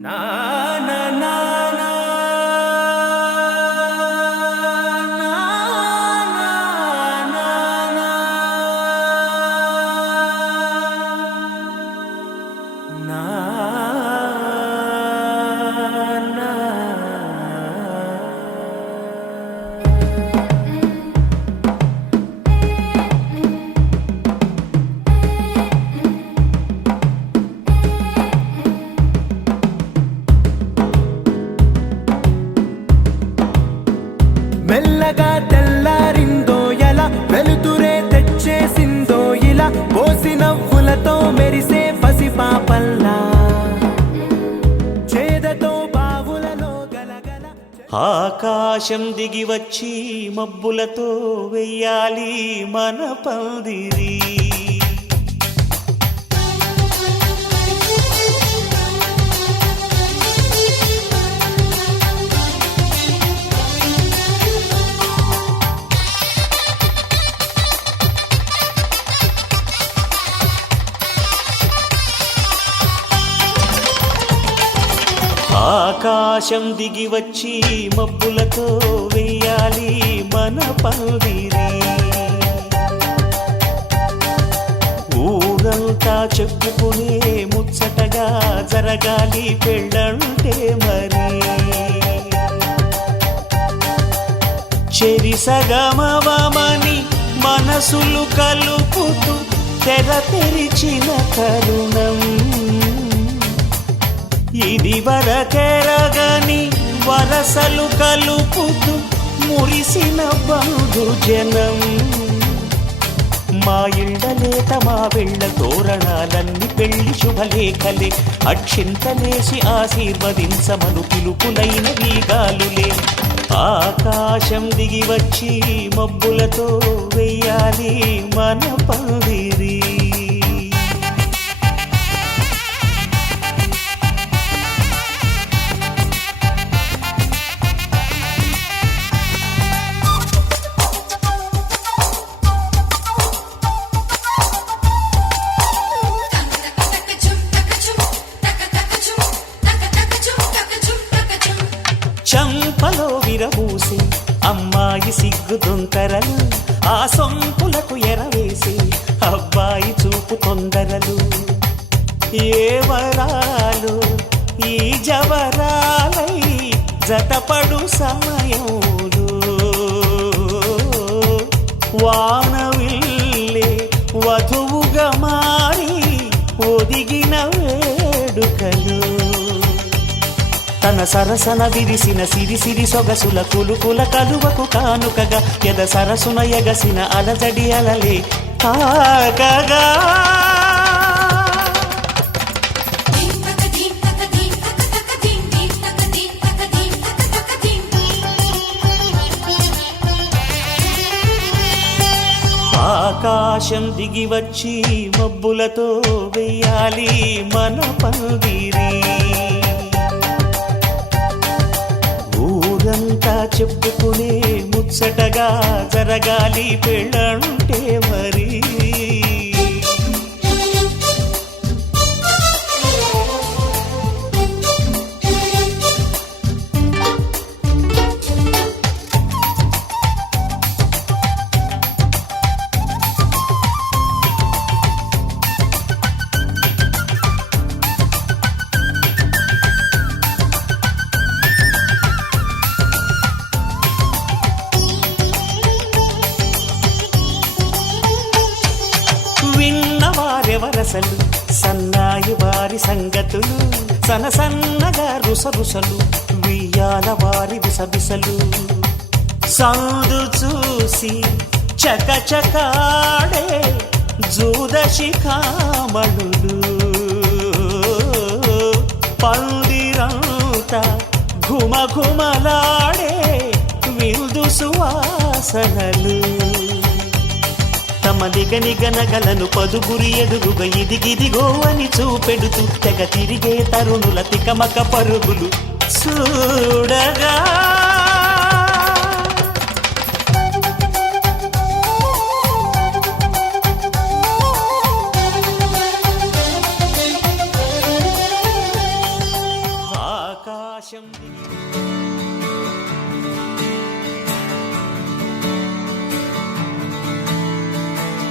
నా నా నా నా నా నా నా నా నా మెల్లగా తెల్లారిందో ఎలా వెలుతురే తెచ్చేసిందో ఇలా పోసి నవ్వులతో మెరిసే పసిపాపల్లా చేదతో బావులలో గలగల ఆకాశం దిగి వచ్చి మబ్బులతో వెయ్యాలి మన పందిరి. ఆకాశం దిగి వచ్చి మబ్బులతో వెయ్యాలి మన పందిరి. ఊరంతా చెప్పుకునే ముచ్చటగా జరగాలి పెళ్ళంటే మరి. చెరిసగమవమని మనసులు కలుపుతూ తెర తెరిచిన తరుణం ఇది వరకెరగని వరసలు కలుపుతూ మురిసిన బంధు జనం. మా ఇళ్ళలేత మా వెళ్ళ తోరణాలన్నీ పెళ్లి శుభలేఖలే అక్షింతలేసి ఆశీర్వదించమను పిలుపులైన వీగాలులే. ఆకాశం దిగి వచ్చి మబ్బులతో వెయ్యాలి మన పందిరి. చంపలో విరబూసి అమ్మాయి సిగ్గు దొంతరలు ఆ సొంపులకు ఎరవేసి అబ్బాయి చూపు తొందరలు. ఏ వరాలు ఈ జవరాలై జతపడు సమయంలో వానవిల్లే వధువుగా మారి ఒదిగిన వేడుకలు. తన సరసన విరిసిన సిరిసిరి సొగసుల కులుకుల కలువకు కానుకగా ఎద సరసున ఎగసిన అలజడి అలలే తాకగా. ఆకాశం దిగి వచ్చి మబ్బులతో వెయ్యాలి మన పందిరి. ఊరంతా చెప్పుకునే ముచ్చటగా జరగాలి పెళ్ళంటే మరి. విన్నవారెవరసలు సన్నాయి వారి సంగతులు సనసన్నగా రుసరుసలు వియ్యాల వారి విసబిసలు. సందు చూసి చకచకాడే జూదశిఖామణులు పందిరంతా ఘుమఘుమలాడే విందు సువాసనలు. తమ నిగనిగనగలను పదుగురి ఎదురుగా ఇదిగిదిగో అని చూపెడుతూ తెగ తిరిగే తరుణుల తికమక పరుగులు చూడగా. ఆకాశం దిగి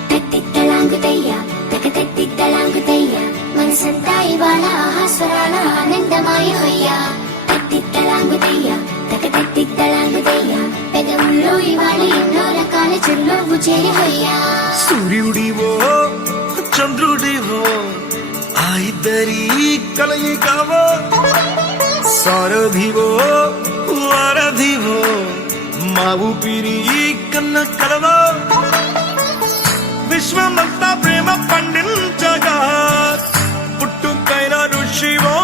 తట్టిద్దలాంగుతయ్య తకతట్టిద్దలాంగుతయ్య మనసంతా ఇవాళ ఆహాస్వరాల ఆనందమాయ హొయ్య తట్టిద్దలాంగుతయ్య తకతట్టిద్దలాంగుతయ్య పెదవుల్లో ఇవాళ ఎన్నో రకాల చిరునవ్వు చేరి హొయ్య సూర్యుడివో చంద్రుడివో ఆ ఇద్దరి కలయికవో సారథివో వారధివో మా ఊపిరి కన్న కలవో విశ్వమంతా ప్రేమ పండించగా పుట్టుకైన ఋషివో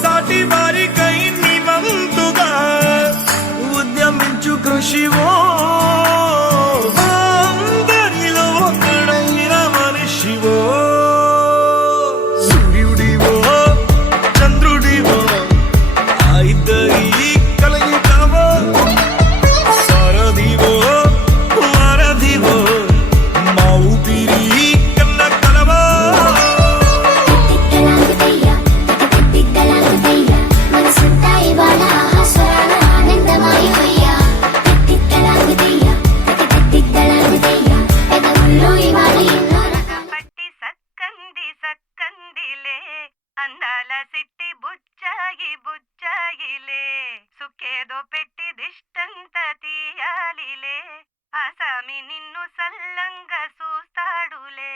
సాటి వారికై నివంతుగా ఉద్యమించు కృషివో అందరిలో ఒకడైన మనిషివో సూర్యుడివో చంద్రుడివో ఆ ఇద్దరి కలయికవో సారథివో వారధివో మా ఊపిరి కన్న కలవో తట్టిద్దలాంగుతయ్య తకతట్టిద్దలాంగుతయ్య మనసంతా ఇవాళ ఆహాస్వరాల ఆనందమాయ హొయ్య తట్టిద్దలాంగుతయ్య తకతట్టిద్దలాంగుతయ్య పెదవుల్లో ఇవాళ ఎన్నో రకాల పట్టి సక్కంది సక్కందిలే అందాల సిట్టి బుచ్చాయి బుచ్చాయిలే సుఖేదో పెట్టి దిష్టంత తీయాలిలే ఆసామి నిన్ను సల్లంగా చూస్తాడులే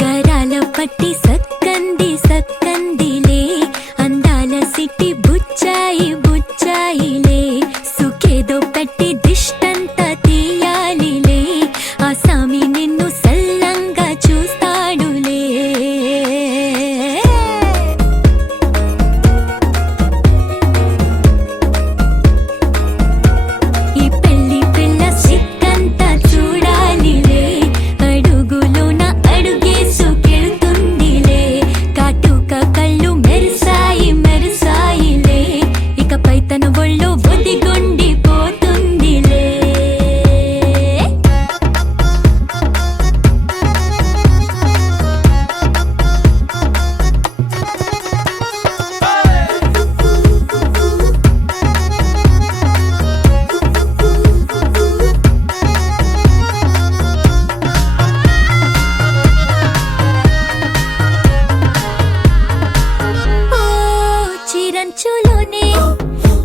గరాల పట్టి సక్కంది సక్కందిలే అందాల సిట్టి బుచ్చాయి బుచ్చాయిలే సుఖేదో పెట్టి దిష్టంత తీయాలిలే ఆ సామి నిన్ను సల్లంగా చూస్తాడులే ఈ పెళ్లి పిల్ల సిక్కంతా చూడాలిలే అడుగులోన అడుగేసుకెళ్తుందిలే కాటుక కళ్ళు మెరిసాయి మెరిసాయిలే ఇకపై తన ఒళ్ళు ఒదిగొండిపోతుందిలే ఓ చిరంచులోనే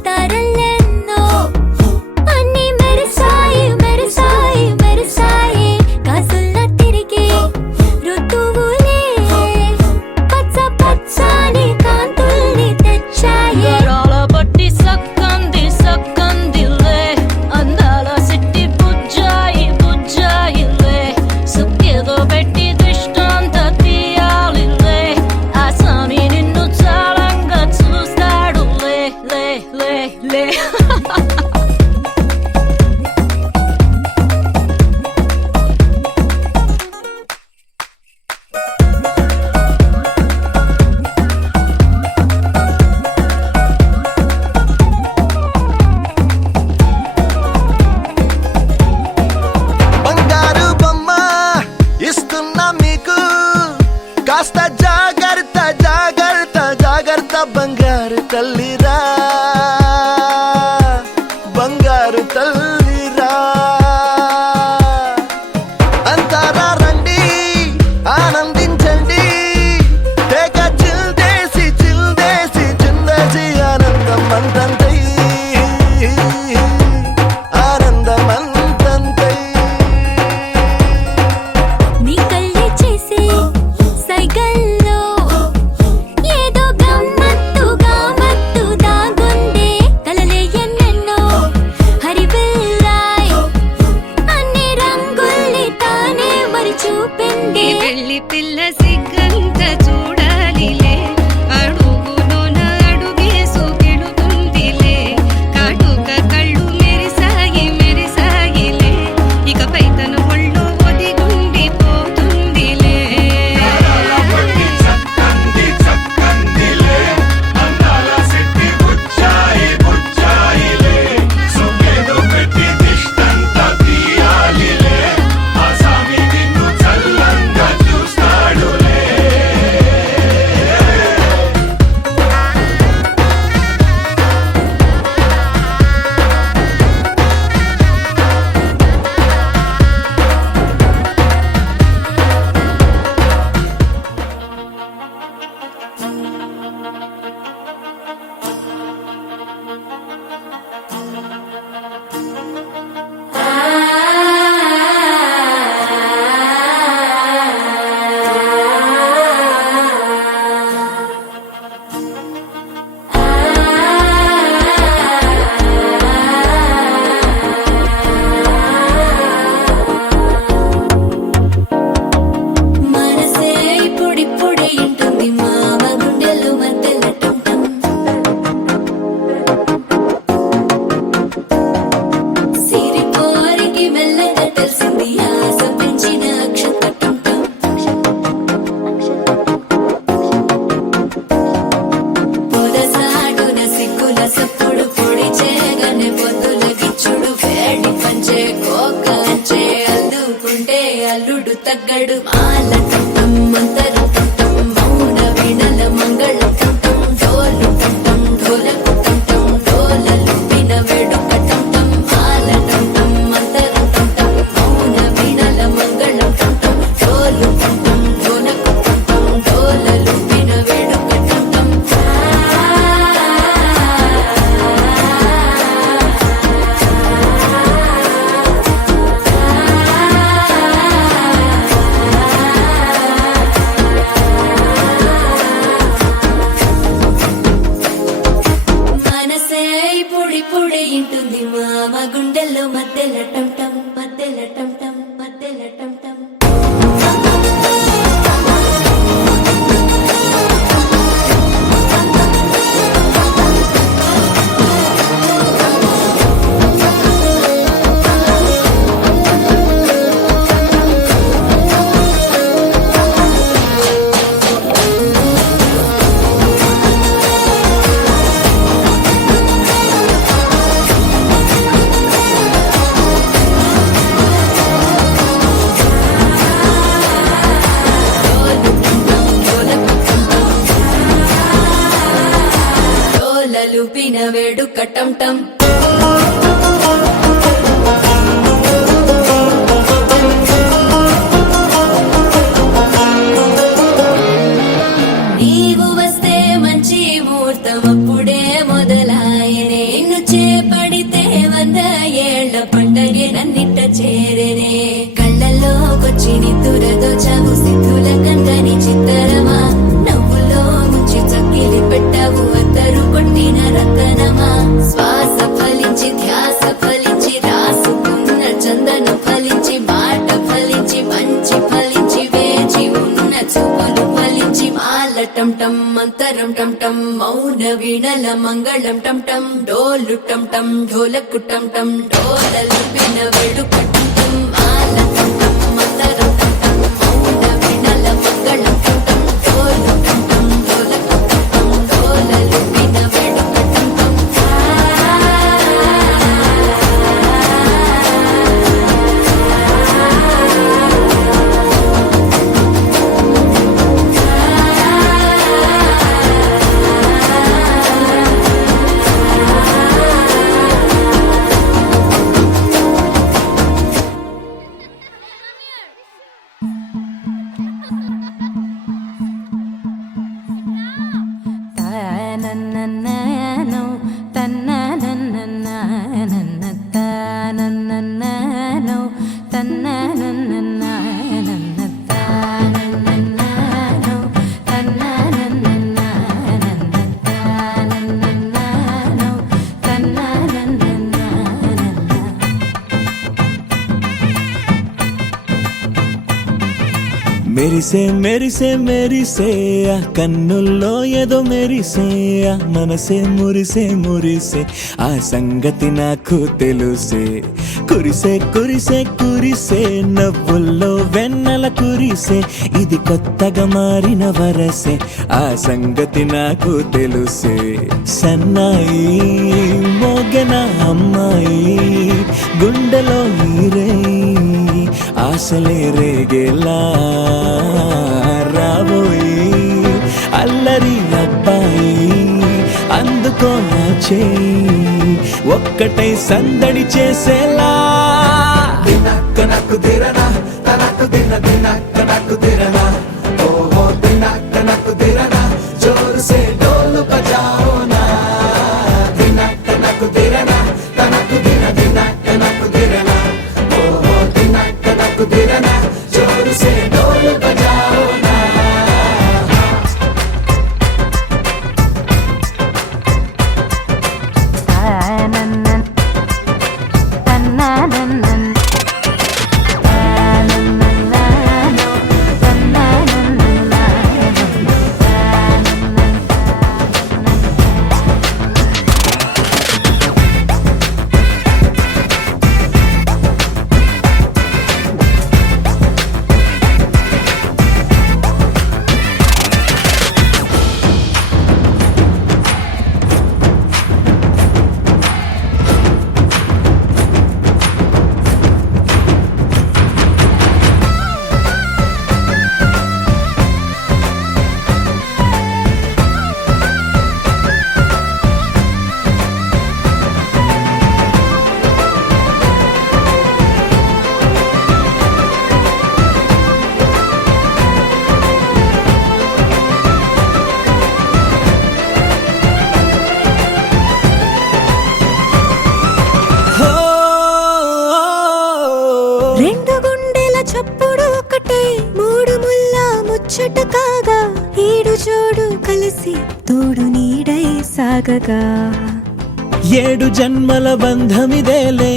తారలెన్నో అన్ని మెరిసాయి మెరిసాయి మెరిసాయి కాసుల్లా తిరిగి ఋతువులే పచ్చ పచ్చని కాంతుల్ని తెచ్చాయి గరాల పట్టి సక్కంది సక్కందిలే అందాల సిట్టి బుజ్జాయి బుజ్జాయిలే సుఖేదో పెట్టి దిష్టంత తీయాలిలే ఆ స్వామి నిన్ను చాలంగా చూస్తాడు లే లే లే లే బంగారు బొమ్మ ఇస్తున్నా మీకు కాస్త జాగ్రత్త జాగ్రత్త జాగ్రత్త బంగారు తల్లిరా బంగారు తల్లిరా అంతారా రండి ఆనందించండి తెగ చిల్దేసి చిల్దేసి చిందేసి ఆనందం అంతంతై ఆనందం అంతంతై నీ కళ్ళే చేసే సైగల్లో ఏదో గమ్మత్తుగా మత్తు దాగుందే కలలే ఎన్నెన్నో హరివిల్లాయ్ అన్ని రంగుల్ని తానే మరి చూపింది పెళ్లి పిల్ల సిగ్గంత చూడాలిలే అడుగులోన అడుగేసుకెళుతుందిలే కాటుక కళ్ళు మెరిసాయి మెరిసాయిలే ఇకపై తన ఒళ్ళు ఒదిగుండిపోతుంది తగ్గడు మాల టం మంతరం టం మౌన వీణల మంగళం టం డోలు టం డోలకు టం డోలలు విన వేడుక టం మాల టం మంతరం టం మౌన వీణల మంగళం టం డోలు టం డోలకు టం డోలలు విన వేడుక టం మనసే పొడి పొడి ఇంటుంది మామ గుండెల్లో మధ్యల టం టం మధ్యల టం టం మధ్యల టం టం డోలలు పిన వేడుక టం టం నీవు వస్తే మంచి ముహూర్తం అప్పుడే మొదలాయనే నిన్ను చేపడితే 100 ఏళ్ల పండగే నన్నిట్ట చేరేనే కళ్ళల్లోకొచ్చి నిద్దురదోచావు సిద్ధుల కందని చిత్తరమా నవ్వులో ముంచి చక్కిలి పెట్టావు అద్దరు కొట్టిన రతనమా శ్వాస ఫలించి ధ్యాస ఫలించి రాసుకున్న చందనం ఫలించి మాట ఫలించి మంచి ఫలించి వేచి ఉన్న చూపులు ఫలించి మాల టం టం మంతరం టం టం మౌన వీణల మంగళం టం టం డోలు టం టం ఢోలకు టం టం డోలలు విన వేడుక టం టం మాల టం టం మంతరం టం టం మౌన వీణల మంగళం టం టం డోలు టం టం ఢోలకు టం టం డోలలు విన వేడుక టం టం తనననననో తనననననన తనననననో తనననననన తనననననో తనననననన తనననననో తనననననన మెరిసే మెరిసే మెరిసే ఆ కన్నుల్లో ఏదో మెరిసే ఆ మనసే మురిసే మురిసే ఆ సంగతి నాకు తెలుసే కురిసే కురిసే కురిసే నవ్వుల్లో వెన్నెల కురిసే ఇది కొత్తగా మారిన వరసే ఆ సంగతి నాకు తెలుసే సన్నాయి మోగన అమ్మాయి గుండెలో ఈరే ఆశలే రేగేలా రాబోయి అల్లరి అబ్బాయి అందుకో నా చేయి ఒక్కటై సందడి చేసేలా దినక్క నాకు దిరనా తనకు దిన దినక్క నాకు దిరనా ఓహో దినక్క నాకు దిరనా జోరు సే డోలు బజాओ నా దినక్క నాకు దిరనా తనకు దిన దినక్క నాకు దిరనా ఓహో దినక్క నాకు దిరనా జోరు సే డోలు బజాओ నా రెండు గుండెల చప్పుడు ఒకటై మూడు ముల్ల ముచ్చట కాగా ఏడు జోడు కలిసి తోడు నీడై సాగగా ఏడు జన్మల బంధమిదేలే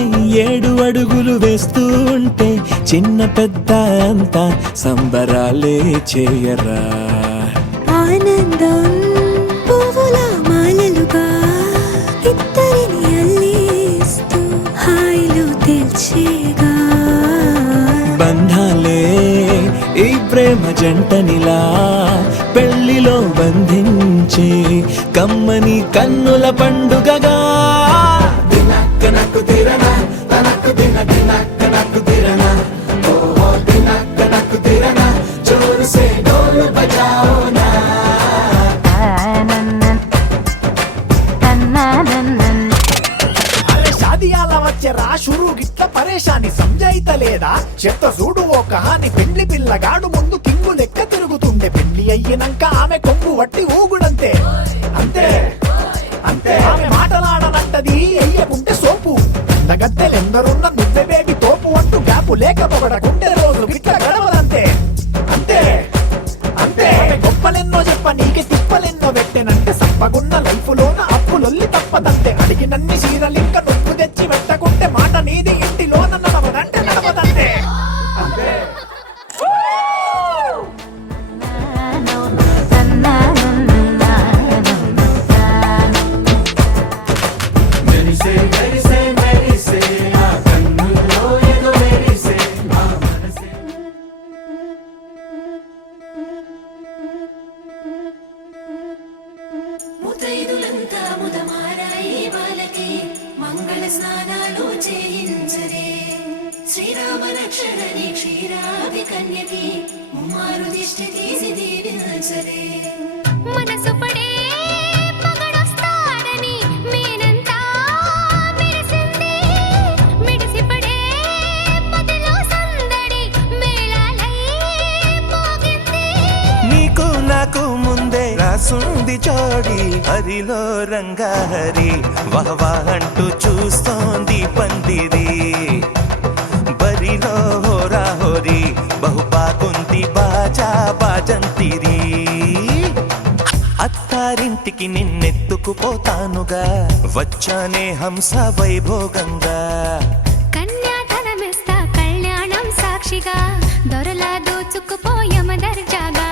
ఏడు అడుగులు వేస్తూ ఉంటే చిన్న పెద్ద అంతా సంబరాలే చేయరా ఆనందం పువ్వుల మాలలుగా ఇద్దరిని అల్లేస్తూ హాయిలో తెల్చేగా బంధాలే ఈ ప్రేమ జంటనిలా పెళ్లిలో బంధించి కమ్మని కన్నుల పండుగగా దినక్కనకు తిరనా తనకు దిన దినక్కనకు తిరనా ఓహో దినక్కనకు తిరనా జోరు సే డోలు బజాओ నా అరే షాదియాల వచ్చెరా షురు గిట్ల పరేషాని సంజాయితలేదా చెత్త చూడు ఓ కహాని పెండ్లి పిల్లగాడు ముందు కింగు లెక్క తిరుగుతుండే పెండ్లి అయ్యినంక ఆమె కొంగు వట్టి ఊగుడంతే అంతే అంతే ఆమె మాటలాడనంటది అయ్యకుంటే సోపు గద్దెలెందరున్న నువ్వే బేబీ తోపు అంటూ గ్యాపు లేక పొగడకుంటే రోజు గిట్ల గడవదంతే అంతే అంతే ఆమె గొప్పలెన్నో చెప్ప నీకే తిప్పలెన్నో పెట్టెనంటే సప్పగున్న లైఫ్ లోన అప్పులొల్లి తప్పదంతే అడిగినన్ని చీరలింక నువ్వు తెచ్చి పెట్టకుంటే మాట నీది ఇంటిలోన నడవదంటే నడవదంతే అంతే ముతైదులంతా ముదమారాయి వాళ్ళకి మంగళ స్నానాలు చేయించరే శ్రీరామ రక్షణని క్షీరాది కన్యకి ముమ్మారు దిష్టి తీసి దీవించరే మనసు పడే మగడొస్తాడని మేనంతా మెరిసింది మిడిసి పడే మదిలో సందడి మేళాలై మోగింది నీకు నాకు ముందే రాసుంది జోడి హరిలో రంగాహరి వహవా అంటూ చూస్తోంది పందిరి బరిలో హోరా హోరి బహుబాగుంది బాజా బాజంతిరి అత్తారింటికి నిన్నెత్తుకుపోతానుగా వచ్చానే హంస వైభోగంగా కన్యాధనమిస్తా కళ్యాణం సాక్షిగా దొరలా దోచుకుపోయమ దర్జాగా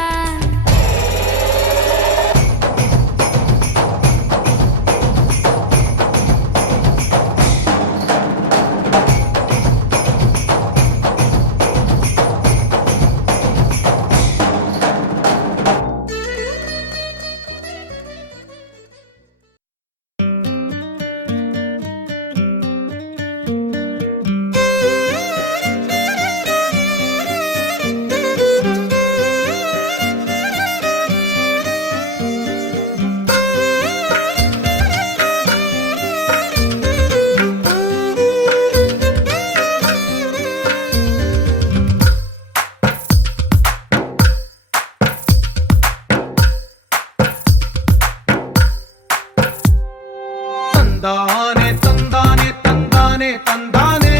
తందానే తందానే తందానే తందానే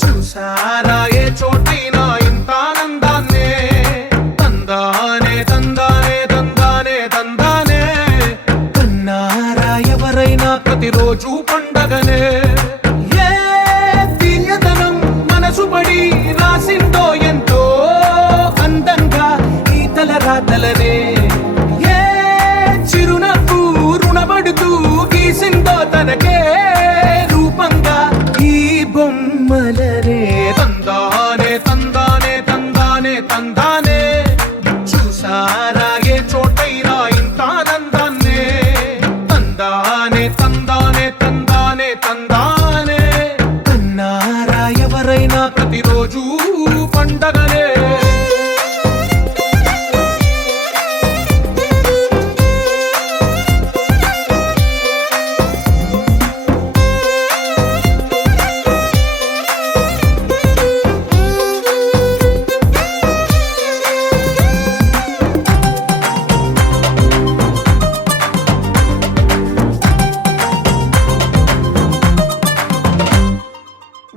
చూసారా ఏ చోటైనా ఇంత ఆనందాన్నే తందానే తందానే తందానే తందానే కన్నారా ఎవరైనా ప్రతిరోజు పండగనే ఏ తీయదనం మనసు పడి రాసిందో ఎంతో అందంగా ఈ తలరాతలనే ఏ చిరునవ్వు రుణపడుతూ గీసిందో తనకే రూపంగా ఈ బొమ్మలనే తందానే తందానే తందానే తందానే చూసారా ఏ చోటైనా ఇంత ఆనందాన్నే తందానే తందానే తందానే తందానే కన్నారా ఎవరైనా ప్రతిరోజు పండగనే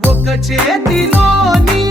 ఒక చేతిలో నీ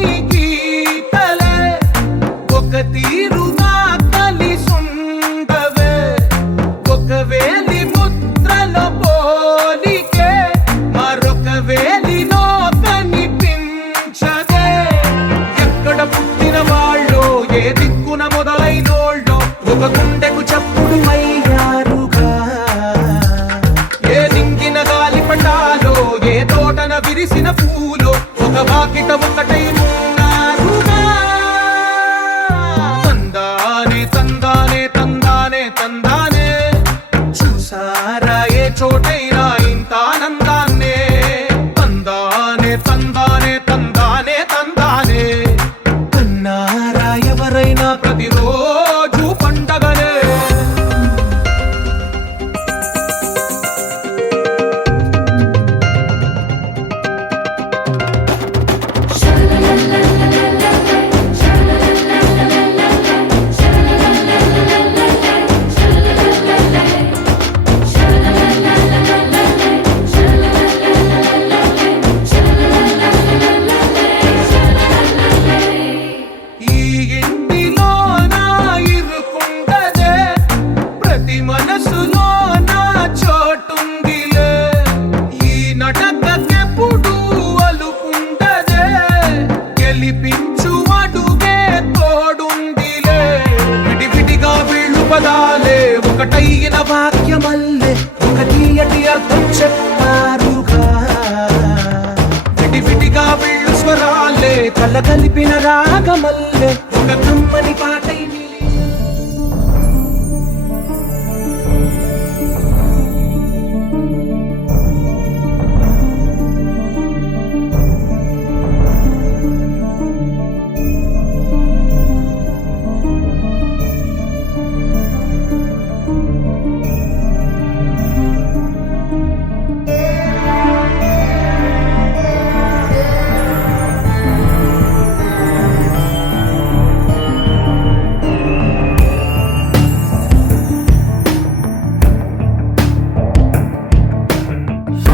కల కలిపిన రాగమల్లె ఒక కమ్మని పాటై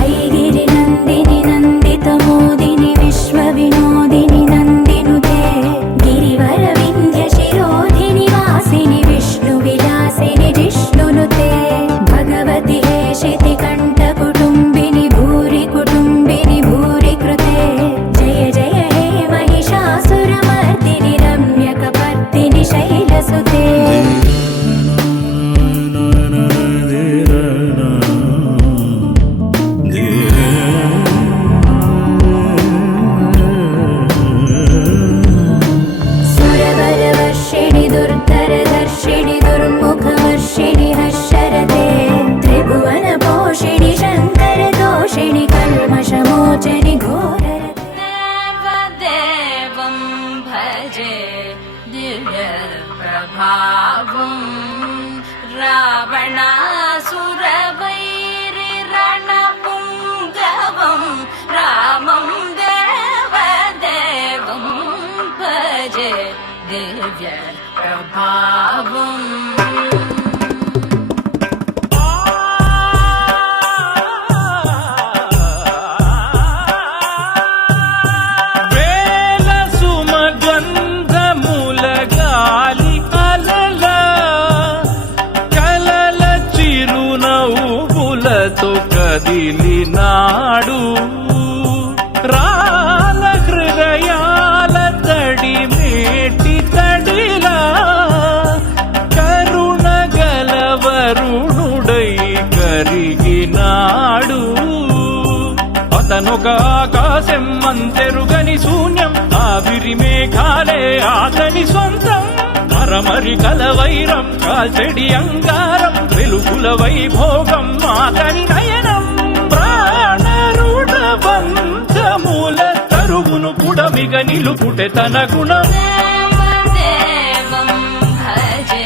ఐగిరి నందిని నందిత మోదిని విశ్వ వినోదిని నందినుతే గిరివర వింధ్య శిరోధిని వాసిని విష్ణు విలాసిని జిష్ణునుతే భగవతి హేషితి కంఠ కుటుంబిని భూరి కుటుంబిని భూరి కృతే జయ జయ హే మహిషాసురమర్దిని రమ్యకపర్దిని శైలసుతే సురవరవర్షిణి దుర్ధరదర్శిణి దుర్ముఖవర్షిణి హర్షరతే త్రిభువన పోషిణి శంకర దోషిణి కల్మషమోచని ఘోరరతే దేవం భజే దివ్య ప్రభావం రావణాసురవైరి రణపుంగవం రామం దేవదేవం భజే దివ్య ప్రభావం వేల సుమగంధముల గాలి అలల కలల చిరునవ్వులతో కదిలినాడు రాల హృదయాల తడి మేటి తడిలా కరుణ గలవరుణుడై కరిగినాడు అతనొక ఆకాశం అంతెరుగని శూన్యం ఆవిరి మేఘాలే అతని సొంతం మరమరి కలవైరం కాల్చెడి అంగారం వెలుగుల వైభోగం అతని నయనం ప్రాణరుణ బంధముల తరువును పుడమిగ నిలుపుటె తన గుణం దేవం భజే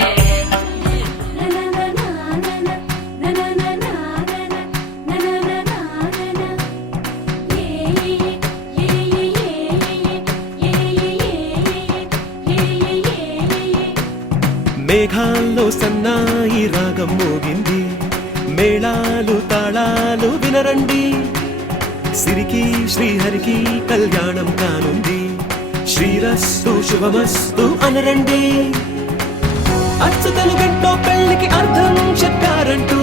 మేఘాల్లో సన్నాయి రాగం మోగింది మేళాలు తాళాలు వినరండి సిరికి శ్రీహరికి కళ్యాణం కానుంది శ్రీరస్తు శుభమస్తు అనరండి అచ్చతలు గంటో పెళ్లికి అర్థం చెప్పారంటూ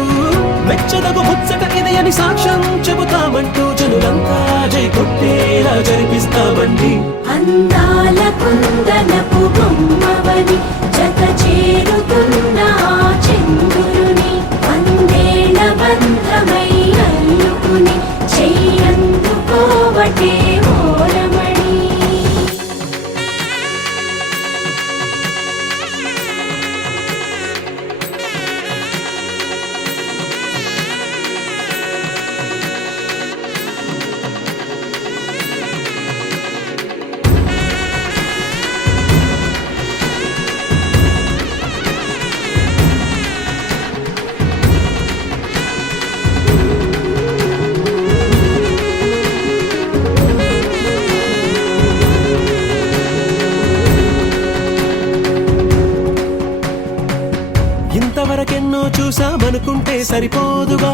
మెచ్చదగు ముచ్చట ఇది అని సాక్ష్యం చెబుతామంటూ జనులంతా జై కొట్టేలా జరిపిస్తామండి అందాల కుందనపు బొమ్మవని జత చేరుతున్న ఆ చంద్రుని వందేళ్ల బంధమై అల్లుకుని చెయ్యందుకోవటే ఓరమణి ఇంతవరకెన్నో చూసామనుకుంటే సరిపోదుగా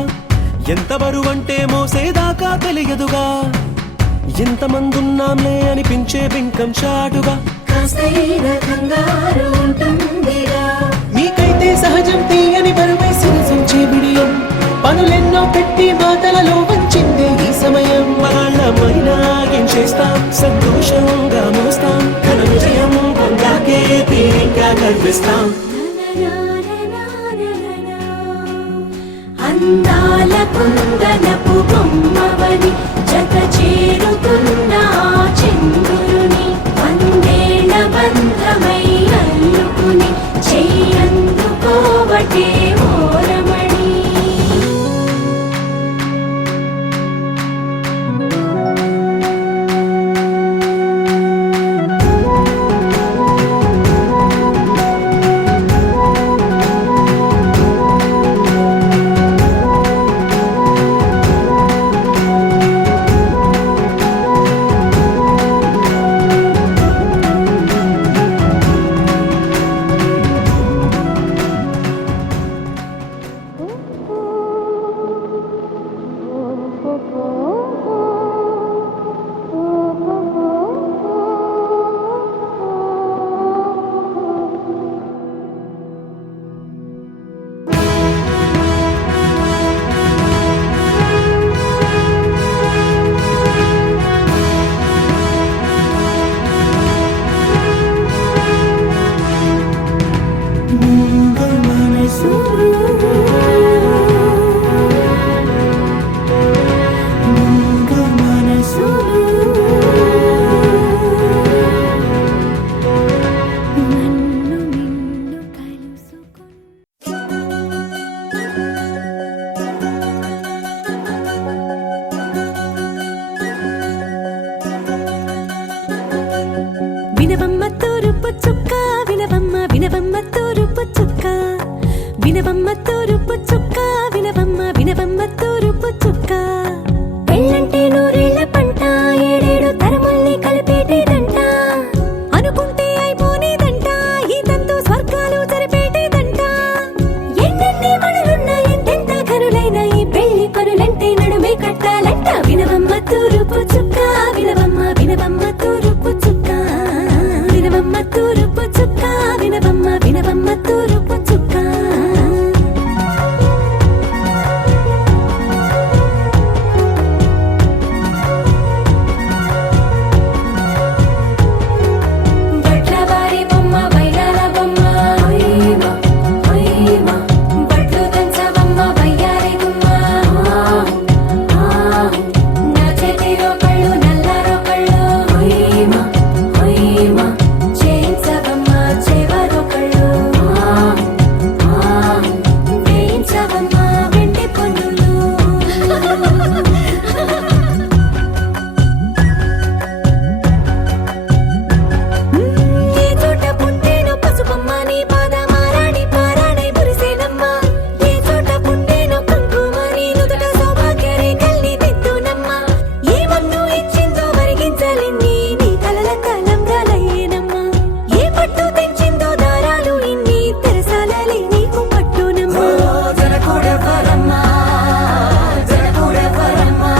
ఎంత బరువంటే మోసేదాకా తెలియదుగా ఇంతమందున్నాంలే అనిపించే బింకం చాటుగా కాస్తైన కంగారు ఉంటుందిరా మీకైతే సహజం తీయని బరువై సిరిసంచే బిడియం పనులెన్నో పెట్టి మాటలలో వంచిందే ఈ సమయం వాళ్ళమైనా ఏం చేస్తాం సంతోషంగా మోస్తాం ఘన విజయం పొందాకే తీరిగ్గా కనిపిస్తాం అందాల కుందనపు బొమ్మవని జత చేరుతున్న ఆ చంద్రుని వినవమ్మ తూరుపు చుక్క వినవమ్మ వినవమ్మ తూరుపు చుక్క వినవమ్మ తూరుపు చుక్క వినవమ్మ వినవమ్మ తూరుపు చుక్క పెళ్ళంటే నూరేళ్ల పంట ఏడేడు తరముల్ని కలిపేటేదంట అనుకుంటే అయిపోనేదంట ఈ తంతు స్వర్గాలు జరిపేటేదంట ఎన్నెన్ని మనులున్న ఎంతెంత కనులైన ఈ పెళ్లి పనులంటే నడుమే కట్టాలంట వినవమ్మ తూరుపు చుక్క వినవమ్మ వినవమ్మ తూరుపు చుక్క వినవమ్మ తూరుపు చుక్క వినవమ్మ వినవమ్మ తూరుపు చుక్క బట్లవారి బొమ్మ బైలాల బొమ్మ హోయిమా హోయిమా బట్లు దంచవమ్మ బయ్యారి గుమ్మ నా చేతిలో కళ్ళు నల్లారో కళ్ళు హోయిమా హోయిమా చేయించవమ్మ చేవరో కళ్ళు వేయించవమ్మ వెండి పన్నులు ఏ చోట పుట్టేనో పసుపమ్మ నీ పాదమారాడి పారాడై మురిసేనమ్మ ఏ చోట పుట్టేనో కుంకుమ నీ నుదుట సౌభాగ్య రేఖల్ని దిద్దునమ్మ ఏ మన్ను ఇచ్చిందో మరిగించలిన్ని నీ కలల తలంబ్రాలయ్యేనమ్మ ఏ పట్టు తెంచిందో దారాలు ఇన్ని తెరసాలలి నీకు పట్టునమ్మ జనకూడెవరమ్మా జనకూడెవరమ్మా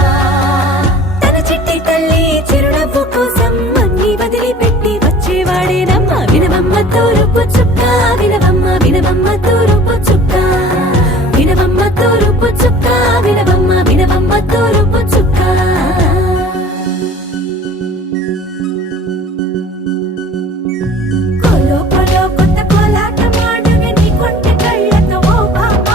తన చిట్టి తల్లి చిరునవ్వు కోసం అన్ని వదిలిపెట్టి వచ్చేవాడేనమ్మ వినవమ్మ తూరుపు చుక్క వినవమ్మ వినవమ్మ తూరుపు చుక్క వినవమ్మ తూరుపు చుక్క వినవమ్మ వినవమ్మ తూరుపు చుక్క కోలో కోలో కొత్త కోలాటమాడుగే నీ కొంటె కళ్ళతో ఓ బామ్మ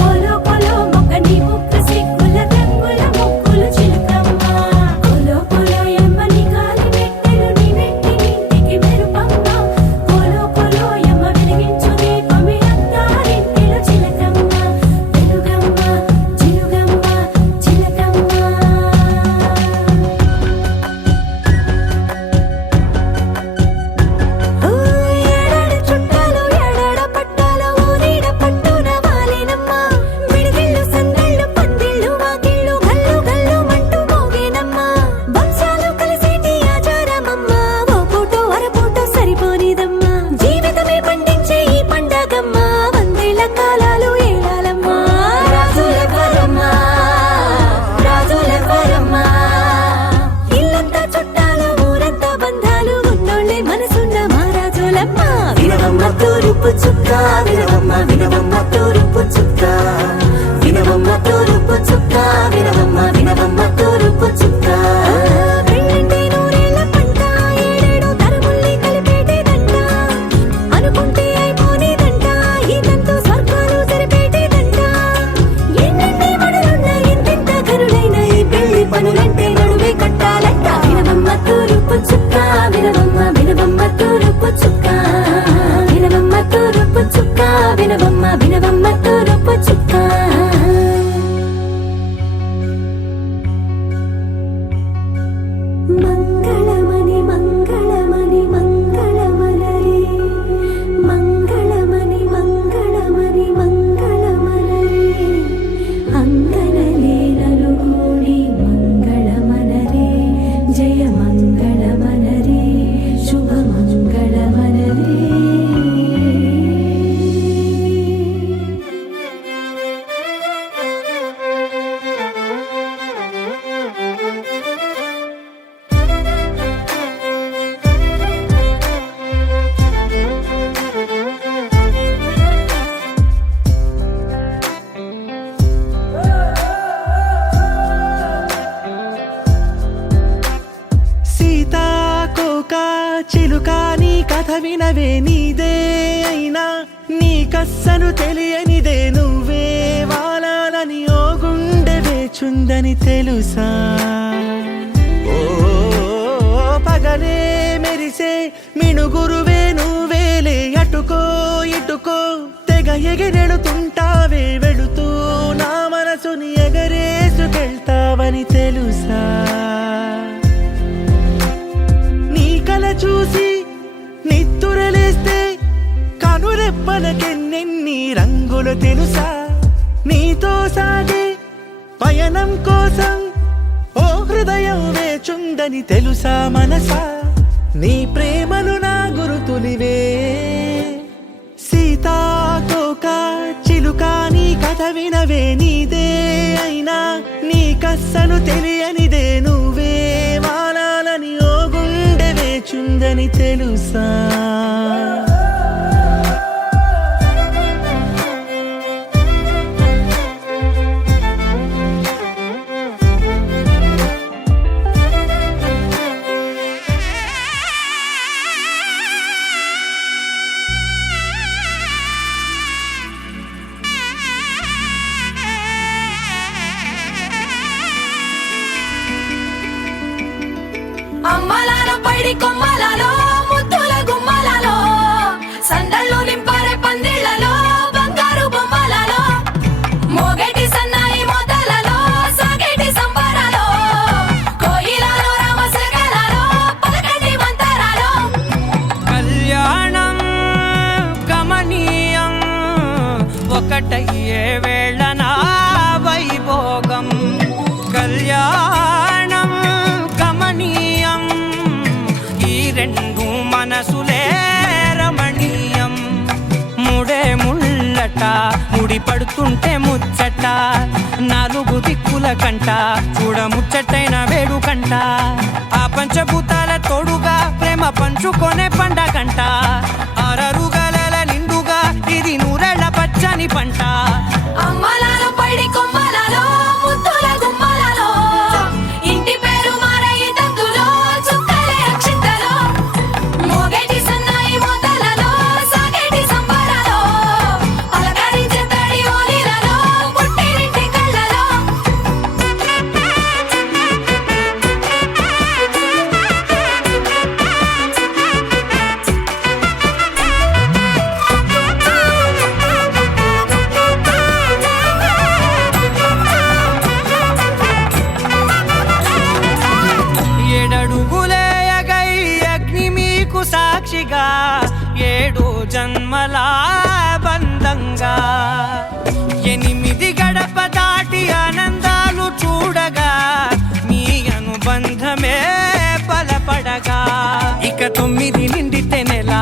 కోలో కోలో మొక్క నీ ముక్కు సిగ్గుల రంగుల ముక్కులు చిలకమ్మ కోలో కోలో ఎమ్మ నీ కాలి మెట్టెలు నీ నెట్టి నింటికి మెరుపమ్మ కోలో కోలో ఎమ్మ వెలిగించు దీపమే అత్తారింటిలో చిలకమ్మ వెలుగమ్మ చిలుగమ్మ చిలకమ్మ ఏడాడ చుట్టాలు ఏడాడ పట్టాలు ఊరీడ పట్టున వాలేనమ్మ విడిదిళ్ళు సందళ్ళు పందిళ్ళు వాకిళ్ళు గల్లు గల్లు మంటూ మోగేనమ్మ వంశాలు కలిసేటి ఆచారమమ్మ ఓ పూటో అరపూటో సరిపోనిదమ్మ జీవితమే పండించే ఈ పండగమ్మ వందేళ్ల కాలాలు ఏలాలమ్మ రాజులెవరమ్మా రాజులెవరమ్మా ఇల్లంతా చుట్టాలు ఊరంతా బంధాలు ఉన్నోళ్ళే మనసున్న మహారాజులమ్మ వినవమ్మ తూరుపు చుక్క వినవమ్మ వినవమ్మ తూరుపు చుక్క వినవమ్మ తూరుపు చుక్క వినవమ్మ వినవమ్మ తూరుపు చుక్క పెళ్ళంటే నూరేళ్ల పంట ఏడేడు తరముల్ని కలిపేటేదంట అనుకుంటే అయిపోనేదంట ఈ తంతు స్వర్గాలు జరిపేటేదంట ఎన్నెన్ని మడులున్న ఎంతెంత కనులైన ఈ పెళ్లి పనులంటే నడుమే కట్టాలంట వినవమ్మ తూరుపు చుక్క వినవమ్మ వినవమ్మ తూరుపు చుక్క వినవమ్మ తూరుపు చుక్క వినవమ్మ వినవమ్మ తూరుపు చుక్క మంగళమణి మంగళమణి మంగళమలరే మంగళమణి మంగళమణి మంగళమలరే అంగనలే నలుగూడి మంగళమనరే జయ మంగళమనరే శుభ మంగళమనరే సీతాకోక చిలుక నీ కథ వినవే నీదే అయినా నీ కస్సను తెలియనిదే నువ్వే వాలాలని ఓ గుండె వేచుందని తెలుసా ఓ పగలే మెరిసే మిణుగురువే నువ్వేలే అటుకో ఇటుకో తెగ ఎగిరెడుతుంటావే వెళుతూ నా మనసుని ఎగరేసుకెళ్తావని తెలుసా నీ కల చూసి మనకెన్నెన్ని రంగులు తెలుసా నీతో సాగే పయనం కోసం ఓ హృదయం వేచుందని తెలుసా మనసా నీ ప్రేమలు నా గురుతులివే సీతాకోక చిలుక నీ కథ వినవే నీదే అయినా నీ కస్సను తెలియనిదే నువ్వే వానాలని ఓ గుండె వేచుందని తెలుసా అమ్మలాల పైడి కొమ్మలలో ముద్దుల గుమ్మలలో సందళ్ళు నింపారే పందిళ్లలో బంగారు బొమ్మలలో మోగేటి సన్నాయి మొదలలో సాగేటి సంబరాలో కోయిలలో రామశకలలో పలకటి మంతరాలో కళ్యాణం గమనీయం ఒకటయ్యే వేళ నా వైభోగం కళ్యాణం గమనీయం ఈ రెండు మనసులే రమణీయం ముడే ముళ్ళట ముడి పడుతుంటే ముచ్చట నాలుగు దిక్కుల కంట చూడ ముచ్చటైన వేడుకంట ఆ పంచభూతాల తోడుగా ప్రేమ పంచుకొనే పండగంట ఆరరుగల నిండుగా ఇది నూరెళ్ళ పచ్చని పంట అమ్మలాల పైడి కొమ్మలలో ముద్దుల గుమ్మలలో ఇంటి పేరు మారయి తందులో చుక్కలే అక్షింతలో మోగేటి సన్నాయి మొదలలో సాగేటి సంబరాలో పలకరించే తడి ఓలిలలో పుట్టినింటి కళ్ళలో ఏడడుగులే ఎగై అగ్ని మీకు సాక్షిగా ఏడు జన్మల బంధంగా ఎనిమిది గడప దాటి ఆనందాలు చూడగా మీ అనుబంధమే బలపడగా ఇక 9 నిండితే నెల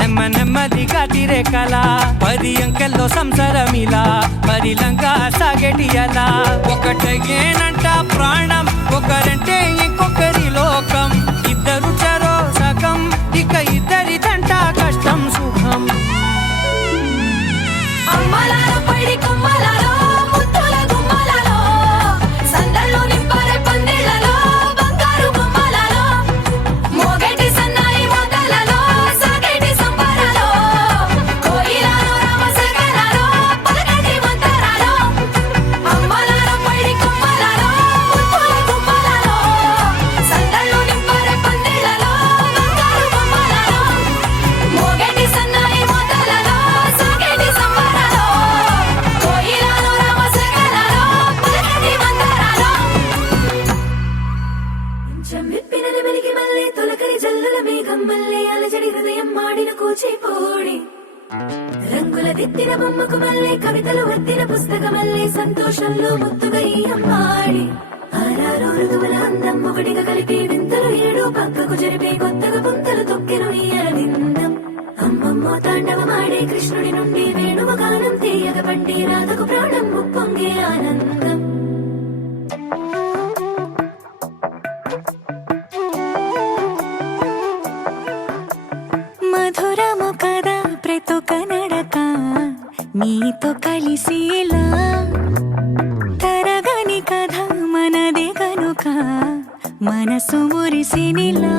నెమ్మదిగా తిరేకల 10 అంకెల్లో సంసారమిలా పరిలంగా సాగేటి అలా ఒకటేనంట ప్రాణం ఒకరంటే ఇంకొకరి లోకం ఇద్దరు చరో సగం ఇక ఇద్దరిదంట కష్టం సుఖం అమ్మలాల పైడి కొమ్మలలో ముద్దుల గుమ్మలలో సందళ్ళు నింపారే పందిళ్లలో బంగారు బొమ్మలలో మోగేటి సన్నాయి మొదలలో సాగేటి సంబరాలో కోయిలలో రామశకలలో పలకటి మంతరాలో అమ్మలాల పైడి కొమ్మలలో ముద్దుల గుమ్మలలో సందళ్ళు నింపారే పందిళ్లలో బంగారు బొమ్మలలో మోగేటి సన్నాయి మొదలలో సాగేటి సంబరాలో కోయిలలో రామశకలలో పలకటి మంతరాలో కొంచెం విప్పినది వెలిగి మళ్ళీ తొలకరి జల్లుల మేఘం మళ్ళీ అలజడి హృదయం మాడిన కూచిపోడి రంగుల దిద్దిన బొమ్మకు మళ్ళీ కవితలు వద్దిన పుస్తకమల్లే సంతోషంలో ముద్దుగా ఈ అమ్మాడి ఆరారు ఋతువుల అందం ఒకటిగా కలిపి వింతలు 7 పక్కకు జరిపే కొత్తగా పుంతలు తొక్కెను ఈ అరవిందం అమ్మమ్మో తాండవమాడే కృష్ణుడి నుండి వేణువ గానం తీయగ పండి రాధకు ప్రాణం ఉప్పొంగే ఆనందం మధురము కదా ప్రతొక నడక నీతో కలిసేలా తరగని కథ మనదే కనుక మనసు మురిసినిలా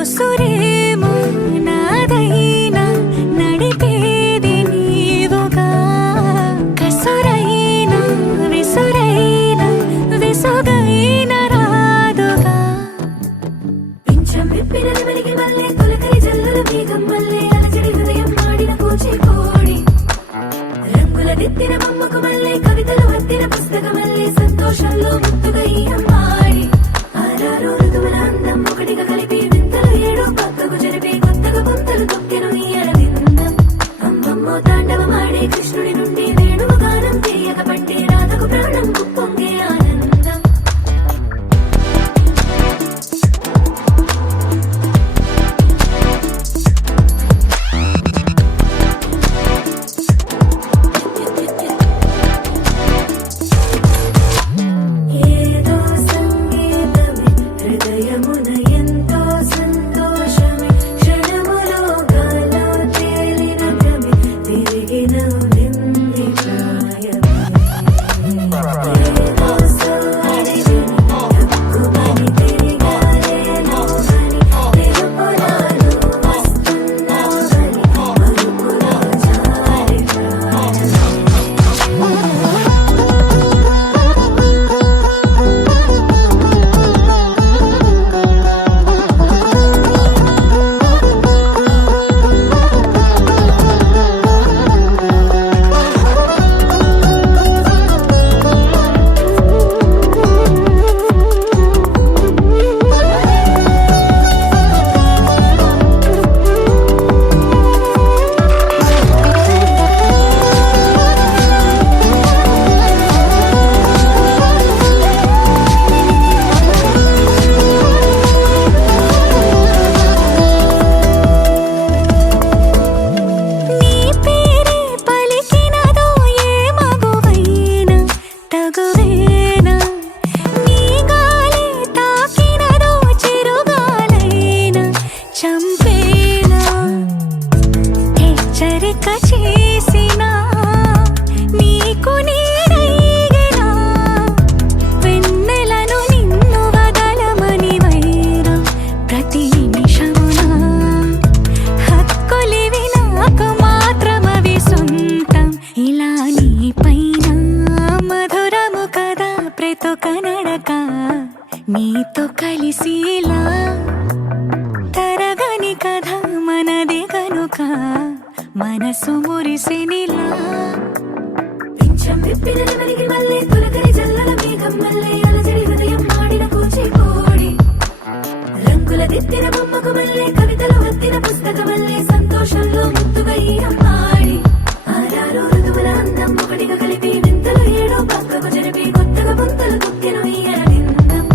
ఒసురేమో నాదైనా నడిపేది నీవుగా కసురైనా విసురైనా విసుగైన రాదుగా పింఛం విప్పినది వెలిగి మళ్ళీ తొలకరి జల్లుల మేఘం మళ్ళీ అలజడి హృదయం మాడిన కూచిపోడి రంగుల దిద్దిన బొమ్మకు మళ్ళీ కవితలు వద్దిన పుస్తకమల్లే సంతోషంలో ముద్దుగా ఈ అమ్మాడి ఆరారు ఋతువుల అందం ఒకటిగా కలిపి వింతలు 7 పక్కకు జరిపే కొత్తగా పుంతలు తొక్కెను ఈ అరవిందం అమ్మో లేక చేసినా నీకు నీడైగనా వెన్నెలను నిన్ను వదలమని వైరం ప్రతి నిమిషమున హక్కులివి నాకు మాత్రమవి సొంతం ఇలా నీ పైన మధురము కదా ప్రతొక నడక నీతో కలిసిలా తరగని కథ మనది కనుక మనసు మురిసినిలా పింఛం విప్పిన నెమలికి మళ్ళీ తొలకరి జల్లల మేఘం మళ్ళీ అలజడి హృదయం మాడిన కూచిపూడి రంగుల దిద్దిన బొమ్మకు మళ్ళీ కవితలు వత్తిన పుస్తకం మళ్ళీ సంతోషంలో ముద్దుగా ఈ అమ్మాడి ఆరారు ఋతువుల అందం ఒకటిగా కలిపి వింతలు ఏడో పక్కకు జరిపి కొత్తగా పుంతలు తొక్కెను ఈ అరవిందం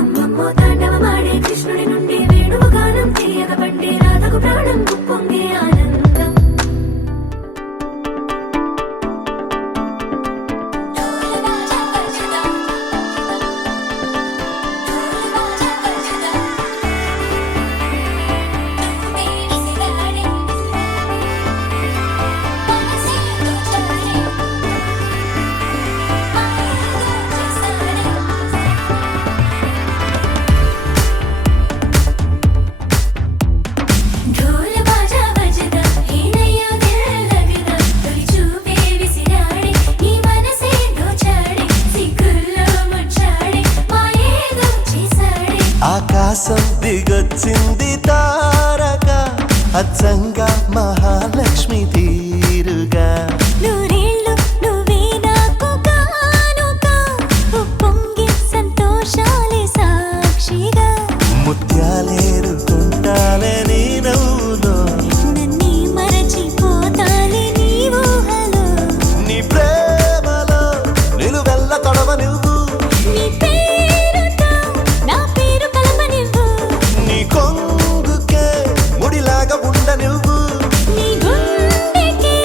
అమ్మమ్మో తాండవమాడే కృష్ణుడి నుండి వేణువు గానం తీయగ పండే రాధకు ప్రాణం పొంగే ఆనందం ढोल बाजा बजदा हेनయ్యో దిల్ लगदा తొలి చూపే విసిరాడే నీ మనసే దోచాడే సిగ్గుల్లో ముచ్చాడే మాయేదో చేసాడే ఆకాశం దిగొచ్చింది తారక అచ్చంగా మహాలక్ష్మి తీరుగా నూరేళ్ళు నువ్వే నాకు కానుక ఉప్పొంగి సంతోషాలే సాక్షిగా ముత్యాలేరుకుంటాలే నీ నవ్వులో నన్నే మరచిపోతాలే నీ ఊహలో నీ ప్రేమలో నిలువెల్ల తడవ నువ్వు నీ పేరుతో నా పేరు కలపనివ్వు నీ కొంగుకే ముడిలాగా ఉండ నువ్వు నీ గుండెకి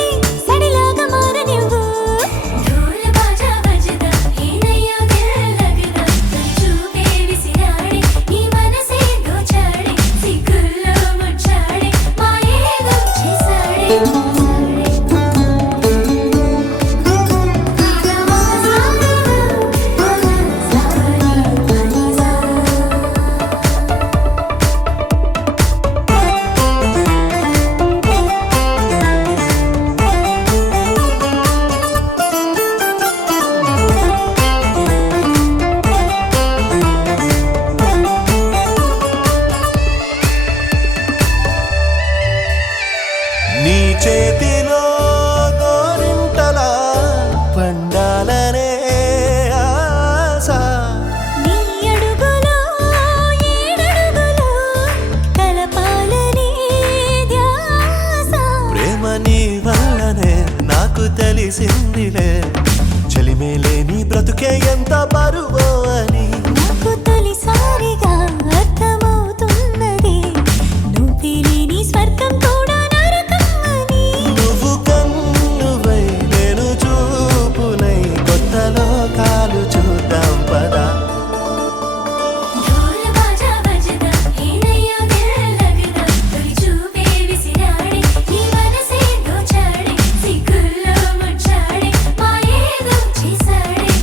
సడిలాగా మారనివ్వు ढोल बाजा बजदा हेनయ్యో దిల్ लगदा తొలి చూపే విసిరాడే నీ మనసే దోచాడే సిగ్గుల్లో ముచ్చాడే మాయేదో చేసాడే నీ చేతిలో గోరింటలా పండాలనే ఆశ నీ అడుగులో ఏడడుగులో కలపాలనే ధ్యాస ప్రేమ నీ వల్లనే నాకు తెలిసిందిలే చలిమేలే నీ బ్రతుకే ఎంత బరువో అని నాకు తొలిసారిగా అర్థమవుతున్నది నువ్వు లేని స్వర్గం కూడా నరకం అని నువ్వు కన్నువై నేను చూపునై కొత్త లోకాలు చూద్దాం పదా ढोल बाजा बजदा हेनయ్యో దిల్ लगदा తొలి చూపే విసిరాడే నీ మనసే దోచాడే సిగ్గుల్లో ముచ్చాడే మాయేదో చేసాడే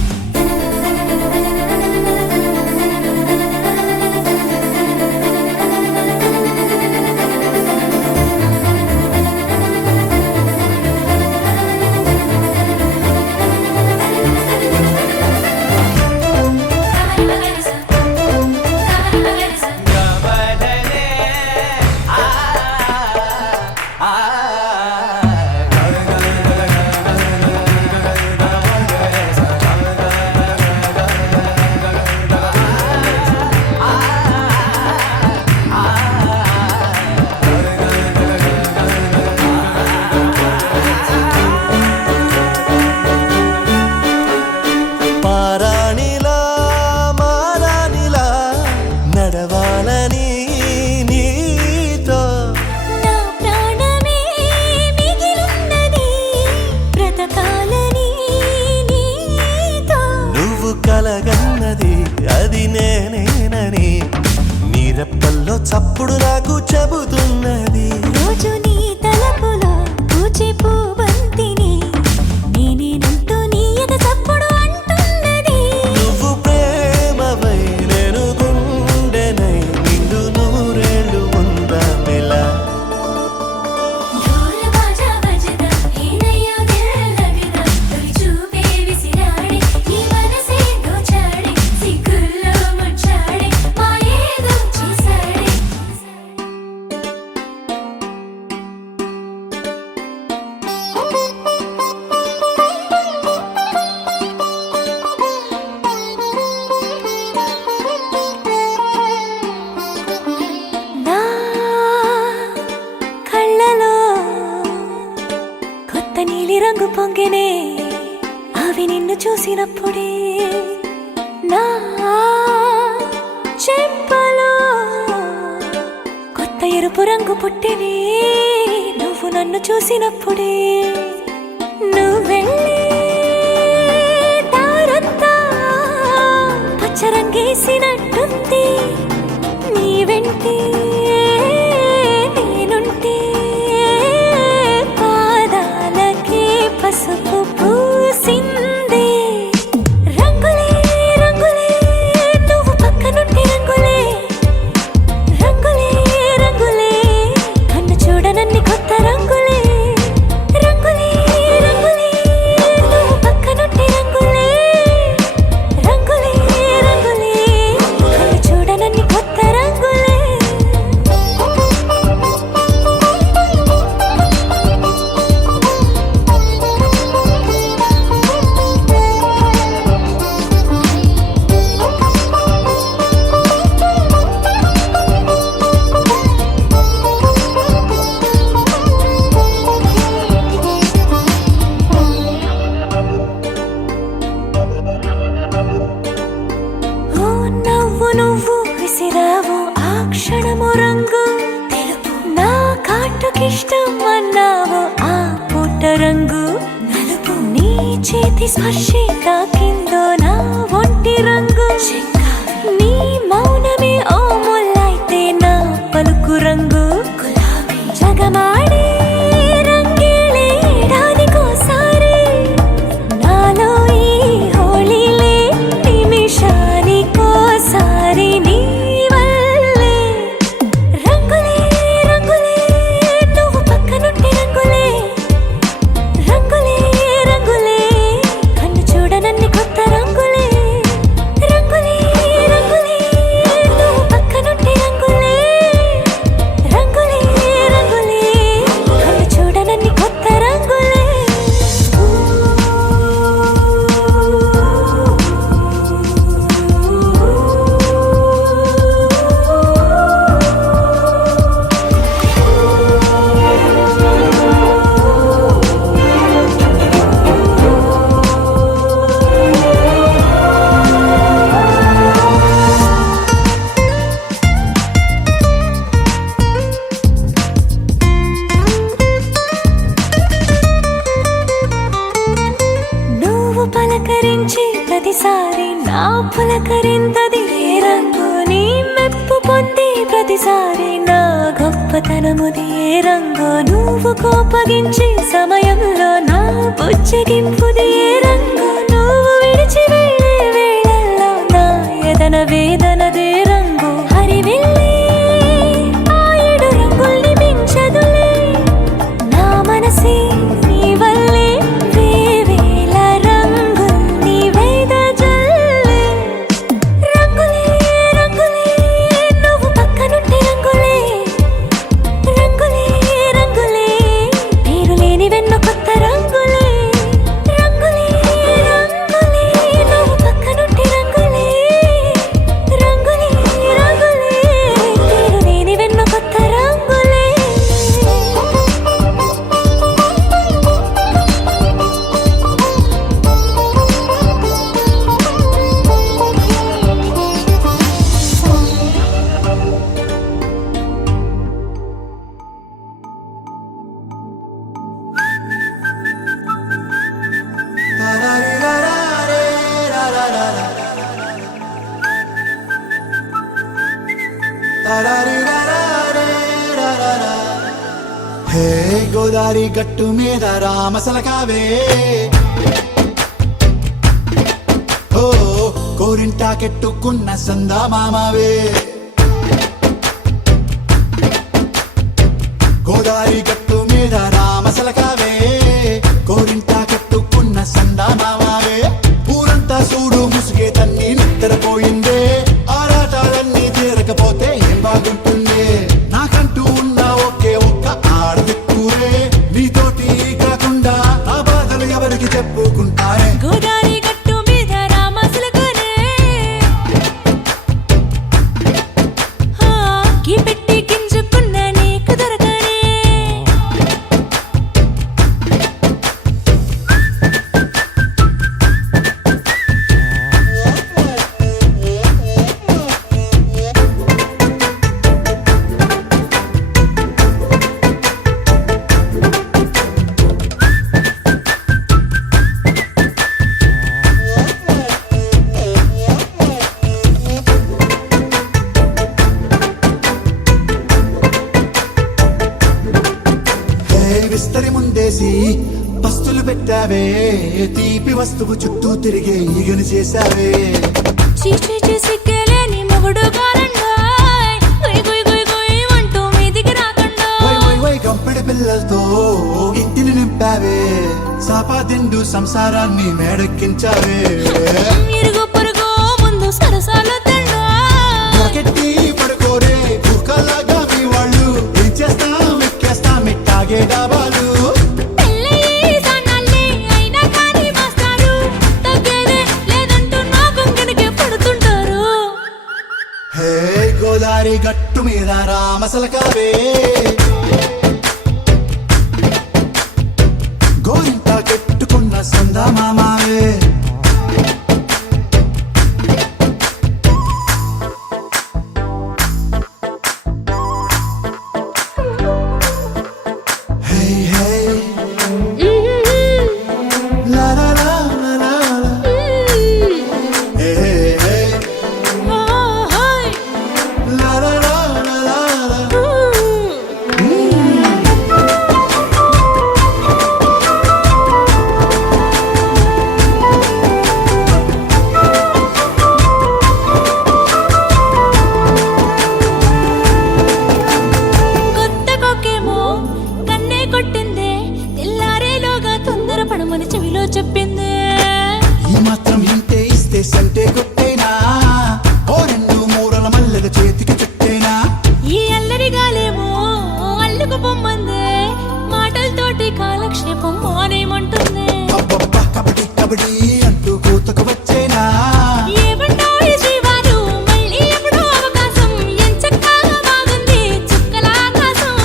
పొంగు పొంగినే అవి నిన్ను చూసినప్పుడే నా చెంపలో కొత్త ఎరుపు రంగు పుట్టినే నువ్వు నన్ను చూసినప్పుడే నువ్వెళ్ళే దారంతా పచ్చరంగేసినట్టుంది నీ వెంటే నేనుంటే పాదాలకే పసుపు పూసిందే రంగులే రంగులే నువ్వు పక్కనుంటే రంగులే రంగులే రంగులే కన్ను చూడనన్ని కొత్త రంగులే రంగులే రంగులే నువ్వు పక్కనుంటే రంగులే రంగులే రంగులే కన్ను చూడనన్ని కొత్త రంగులే ఓ నవ్వు నువ్వు విసిరావు ఆ క్షణము రంగు తెలుపు నా కాటుకిష్టం అన్నావు ఆ పుట్ట రంగు నలుపు నీ చేతి స్పర్శే తాకిందో నా ఒంటి రంగు నీ మౌనమే ఓ ముల్లైతే నా పలుకు రంగు గులాబీ జగమాడే రంగేలే ఏడాదికోసారి నాలో ఈ హోళీలే నిమిషానికోసారి నీ వల్లే రంగులే రంగులే నువ్వు పక్కనుంటే రంగులే రంగులే రంగులే కన్ను చూడనన్ని కొత్త రంగులే రంగులే రంగులే నువ్వు పక్కనుంటే రంగులే రంగులే రంగులే కన్ను చూడనన్ని కొత్త రంగులే నువ్వు పలకరించి ప్రతిసారి నా పులకరింతది ఏ రంగు నీ మెప్పు పొంది ప్రతిసారి నా గొప్పతనముది ఏ రంగు నువ్వు కోపగించి సమయంలో నా బుజ్జగింపుది ఏ రంగు నువ్వు విడిచి వెళ్ళే వేళల్లో నా ఎదన వేదనదే రంగు హరివిల్లే ఆ ఏడు రంగుల్ని మించదులే నా మనసే నీ వల్లే వేవేల రంగుల్ని వెదజల్లే రంగులే రంగులే నువ్వు పక్కనుంటే రంగులే రంగులే రంగులే పేరు లేని వెన్నో కొత్త రంగులే రంగులే రంగులే నువ్వు పక్కనుంటే రంగులే రంగులే రంగులే పేరు లేని వెన్నో కొత్త రంగులే హే గోదారి గట్టు మీద రామసలకావే ఓ కోరింటాకెట్టుకున్న సందా మామావే గోదారి గట్టు మీద రామసలకావే కోరింటాకెట్టుకున్న సందా మామావే ఊరంతా చూడు ముసుగే తన్ని నిద్రపోయిందే ఆరాటాలన్నీ తీరకపోతే ఏం బాగుంటుంది నాకంటూ ఉన్న ఒకే ఒక్క ఆడదిక్కురే నీతోటి కాకుండా ఆ బాధలు ఎవరికి చెప్పుకుంటారే గోదారి గట్టు మీద రామసులకనే పెట్టి గింజుకున్న నీకు దొరకనే విస్తరి ముందేసి పస్తులు పెట్టావే తీపి వస్తువు చుట్టూ తిరిగే ఈగని చేశావే చీచీ సిగ్గలేని మొగుడు గారండాయ్ గుయ్ గుయ్ గుయ్ గుయ్ అంటూ మీదికి రాకుండా వై వై వై గంపెడి పిల్లలతో ఇంటిని నింపావే సాపాదిండు సంసారాన్ని మేడెక్కించావే ఇరుగు పొరుగు ముందు సరసాలు తండా రాకెట్టి పడుకోరే కుక్కలాగా మీ వాళ్ళు ఏం చేస్తాం ఎక్కేస్తాం ఇట్టాగే డాబాలు పెళ్ళయి సన్నాళ్ళే అయినా కానీ మాస్తారు తగ్గేదే లేదంటూ నా కొంగనికే పడుతుంటారు హే గోదారి గట్టు మీద రామసలకావే గోరింట కెట్టుకున్న సందా మామావే Hey, hey, la la la la la la. Hey, hey, hey, la la la la la la. కొత్త కొక్కేమో కన్నే కొట్టిందే తెల్లారేలోగా తొందర పడమని చెవిలో చెప్పిందే ఈ మాత్రం హింటే ఇస్తే సంటే కొట్టేనా ఓ రెండు మూరల మల్లెల చేతికి చుట్టేనా ఈ అల్లరి గాలేమో అల్లుకు పొమ్మందే మాటలతోటి కాలక్షేపం మానేమంటుంది అబ్బబ్బా కబడ్డీ కబడ్డీ అంటూ కూతకు వచ్చేనా ఏమంటావు శ్రీవారు మళ్ళీ ఎప్పుడో అవకాశం ఎంచక్కా బాగుంది చుక్కల ఆకాశం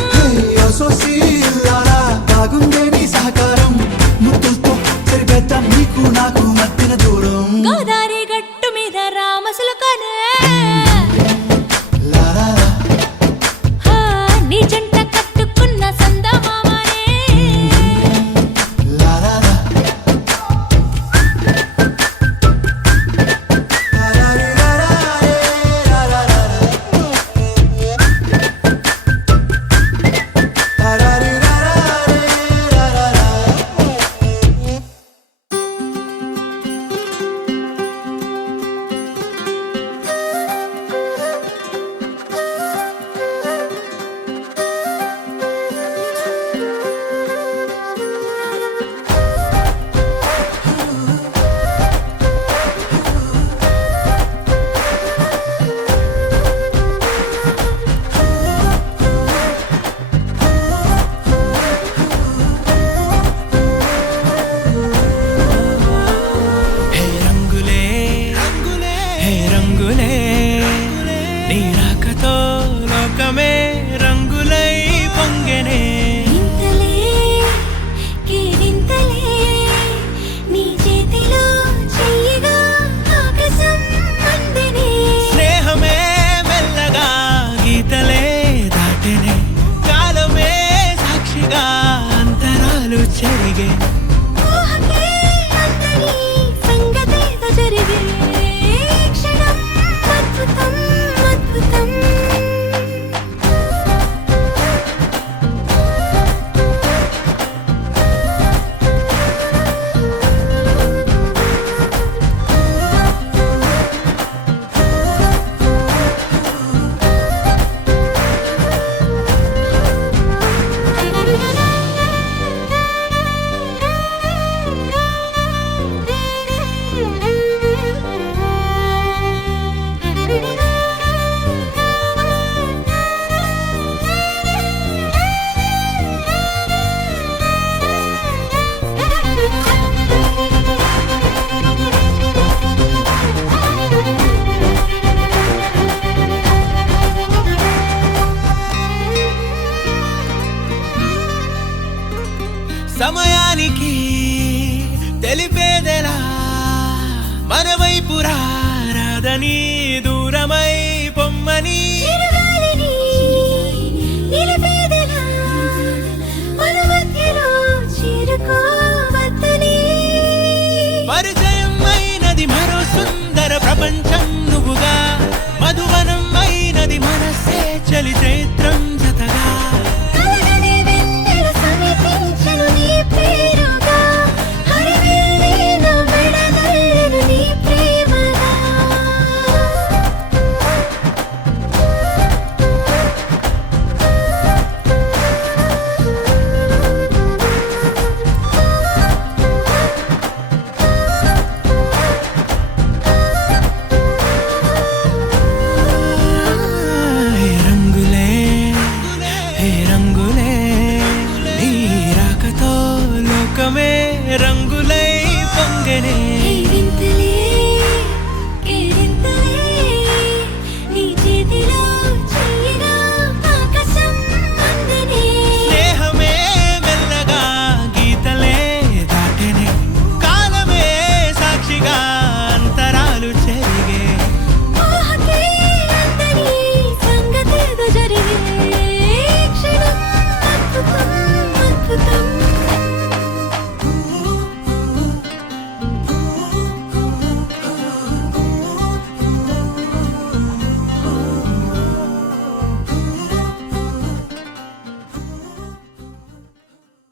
అసోసి ఇల్లారా బాగుందే నీ సహకారం ముద్దులతో సరిపెద్దాం నీకు నాకు మధ్యన దూరం గోదారి గట్టు మీద రామసులకనే లా లా లా. హా, నీ జంట కట్టుకున్న సందమామనే La la la. La la la la la la la la. La la la la la la la. హే రంగులే రంగులే హే రంగులే నీ రాకతో లోకమే రంగులై పొంగెనే ఇంతలే కేరింతలే నీ చేతిలో చెయ్యగా ఆకాశం అందనే స్నేహమే మెల్లగా గీతలే దాటెనే కాలమే సాక్షిగా అంతరాలు చెరిగే ఊహకే అంతని సంగతేదో జరిగే క్షణం అద్భుతం అద్భుతం సమయానికి తెలిపేదెలా మన వైపు రాదని దూరమై పొమ్మని చిరుగాలిని నిలిపేదెలా మన మధ్యలో చేరుకోవద్దని పరిచయం అయినది మరో సుందర ప్రపంచం నువ్వుగా మధువనం అయినది మనసే చలి చైత్రం జతగా కలగని వెన్నెల సమితి సాగెనే